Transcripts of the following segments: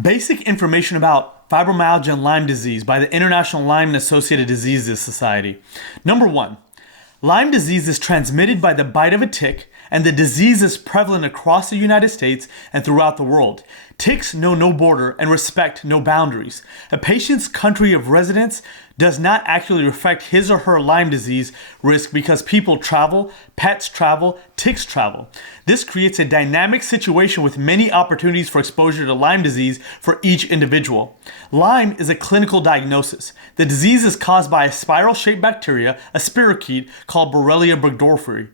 Basic information about fibromyalgia and Lyme disease by the International Lyme and Associated Diseases Society. Number 1, Lyme disease is transmitted by the bite of a tick, and the disease is prevalent across the United States and throughout the world. Ticks know no border and respect no boundaries. A patient's country of residence does not actually reflect his or her Lyme disease risk because people travel, pets travel, ticks travel. This creates a dynamic situation with many opportunities for exposure to Lyme disease for each individual. Lyme is a clinical diagnosis. The disease is caused by a spiral-shaped bacteria, a spirochete, called Borrelia burgdorferi.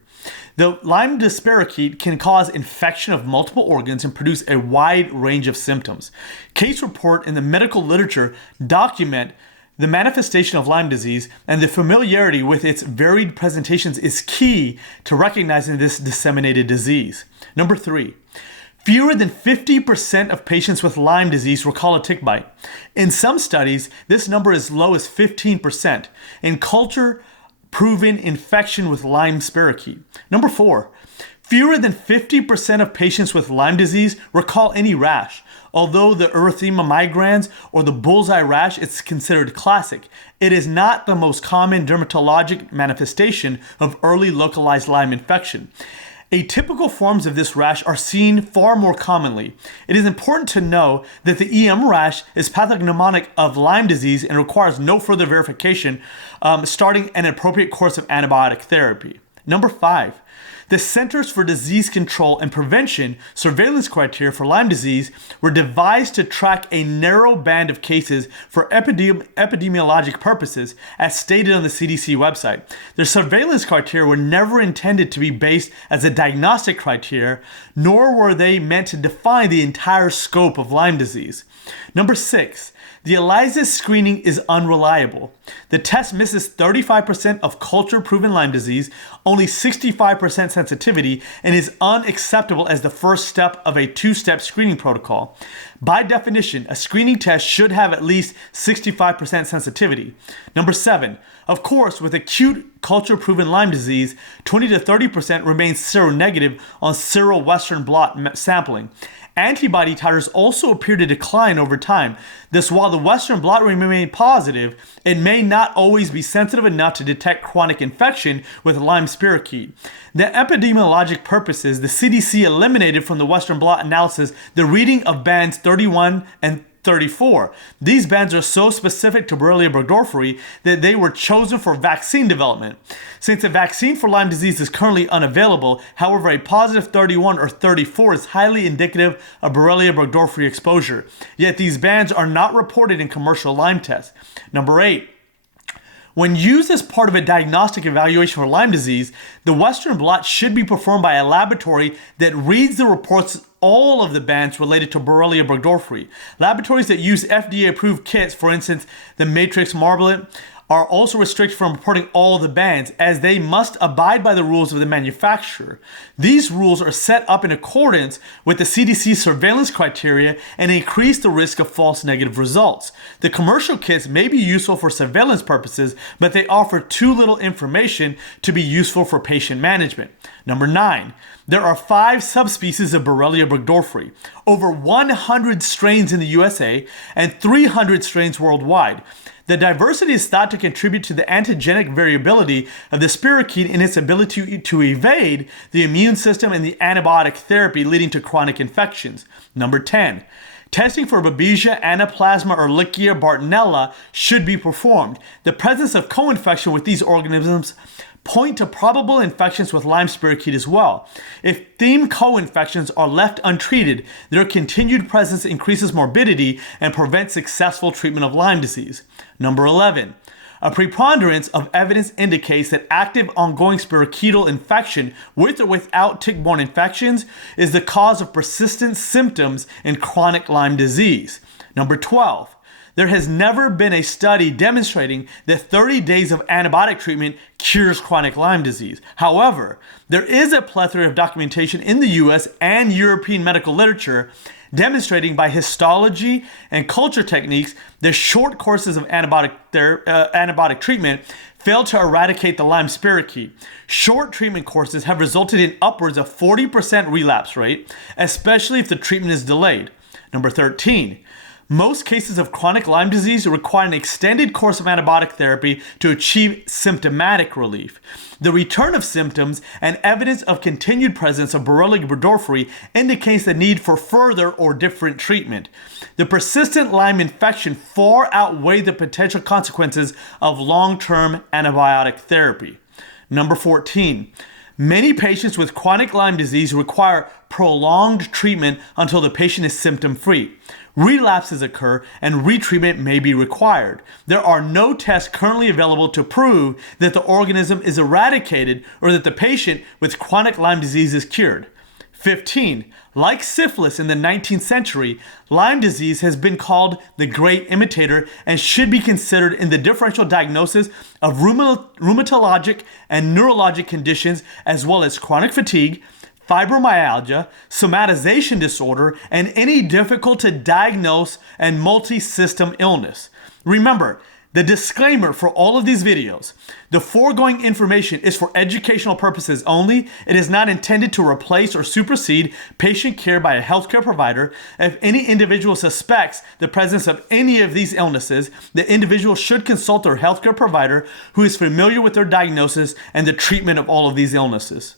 The Lyme spirochete can cause infection of multiple organs and produce a wide range of symptoms. Case report in the medical literature document the manifestation of Lyme disease, and the familiarity with its varied presentations is key to recognizing this disseminated disease. Number 3, fewer than 50% of patients with Lyme disease recall a tick bite. In some studies, this number is as low as 15%. In culture, proven infection with Lyme spirochete. Number 4, fewer than 50% of patients with Lyme disease recall any rash. Although the erythema migrans or the bullseye rash is considered classic, it is not the most common dermatologic manifestation of early localized Lyme infection. Atypical forms of this rash are seen far more commonly. It is important to know that the EM rash is pathognomonic of Lyme disease and requires no further verification, starting an appropriate course of antibiotic therapy. Number 5, the Centers for Disease Control and Prevention surveillance criteria for Lyme disease were devised to track a narrow band of cases for epidemiologic purposes, as stated on the CDC website. The surveillance criteria were never intended to be based as a diagnostic criteria, nor were they meant to define the entire scope of Lyme disease. Number 6, the ELISA screening is unreliable. The test misses 35% of culture-proven Lyme disease, only 65% sensitivity, and is unacceptable as the first step of a two-step screening protocol. By definition, a screening test should have at least 65% sensitivity. Number 7, of course, with acute culture-proven Lyme disease, 20 to 30% remains seronegative on Western blot sampling. Antibody titers also appear to decline over time. Thus, while the Western blot remains positive, it may not always be sensitive enough to detect chronic infection with Lyme spirochete. The epidemiologic purposes, the CDC eliminated from the Western blot analysis the reading of bands 31 and 34. These bands are so specific to Borrelia burgdorferi that they were chosen for vaccine development. Since a vaccine for Lyme disease is currently unavailable, however, a positive 31 or 34 is highly indicative of Borrelia burgdorferi exposure. Yet these bands are not reported in commercial Lyme tests. Number 8, when used as part of a diagnostic evaluation for Lyme disease, the Western blot should be performed by a laboratory that reads the reports all of the bands related to Borrelia burgdorferi. Laboratories that use FDA-approved kits, for instance, the Matrix Marblet, are also restricted from reporting all the bands, as they must abide by the rules of the manufacturer. These rules are set up in accordance with the CDC surveillance criteria and increase the risk of false negative results. The commercial kits may be useful for surveillance purposes, but they offer too little information to be useful for patient management. Number 9, there are 5 subspecies of Borrelia burgdorferi, over 100 strains in the USA, and 300 strains worldwide. The diversity is thought to contribute to the antigenic variability of the spirochete in its ability to evade the immune system and the antibiotic therapy, leading to chronic infections. Number 10, testing for Babesia, Anaplasma, or Ehrlichia Bartonella should be performed. The presence of co-infection with these organisms point to probable infections with Lyme spirochete as well. If theme co-infections are left untreated, their continued presence increases morbidity and prevents successful treatment of Lyme disease. Number 11, a preponderance of evidence indicates that active ongoing spirochetal infection with or without tick-borne infections is the cause of persistent symptoms in chronic Lyme disease. Number 12, there has never been a study demonstrating that 30 days of antibiotic treatment cures chronic Lyme disease. However, there is a plethora of documentation in the US and European medical literature demonstrating by histology and culture techniques that short courses of antibiotic treatment fail to eradicate the Lyme spirochete. Short treatment courses have resulted in upwards of 40% relapse rate, especially if the treatment is delayed. Number 13, most cases of chronic Lyme disease require an extended course of antibiotic therapy to achieve symptomatic relief. The return of symptoms and evidence of continued presence of Borrelia burgdorferi indicates the need for further or different treatment. The persistent Lyme infection far outweigh the potential consequences of long-term antibiotic therapy. Number 14, many patients with chronic Lyme disease require prolonged treatment until the patient is symptom-free. Relapses occur and retreatment may be required. There are no tests currently available to prove that the organism is eradicated or that the patient with chronic Lyme disease is cured. 15. Like syphilis in the 19th century, Lyme disease has been called the great imitator and should be considered in the differential diagnosis of rheumatologic and neurologic conditions as well as chronic fatigue, fibromyalgia, somatization disorder, and any difficult to diagnose and multi-system illness. Remember, the disclaimer for all of these videos, the foregoing information is for educational purposes only. It is not intended to replace or supersede patient care by a healthcare provider. If any individual suspects the presence of any of these illnesses, the individual should consult their healthcare provider who is familiar with their diagnosis and the treatment of all of these illnesses.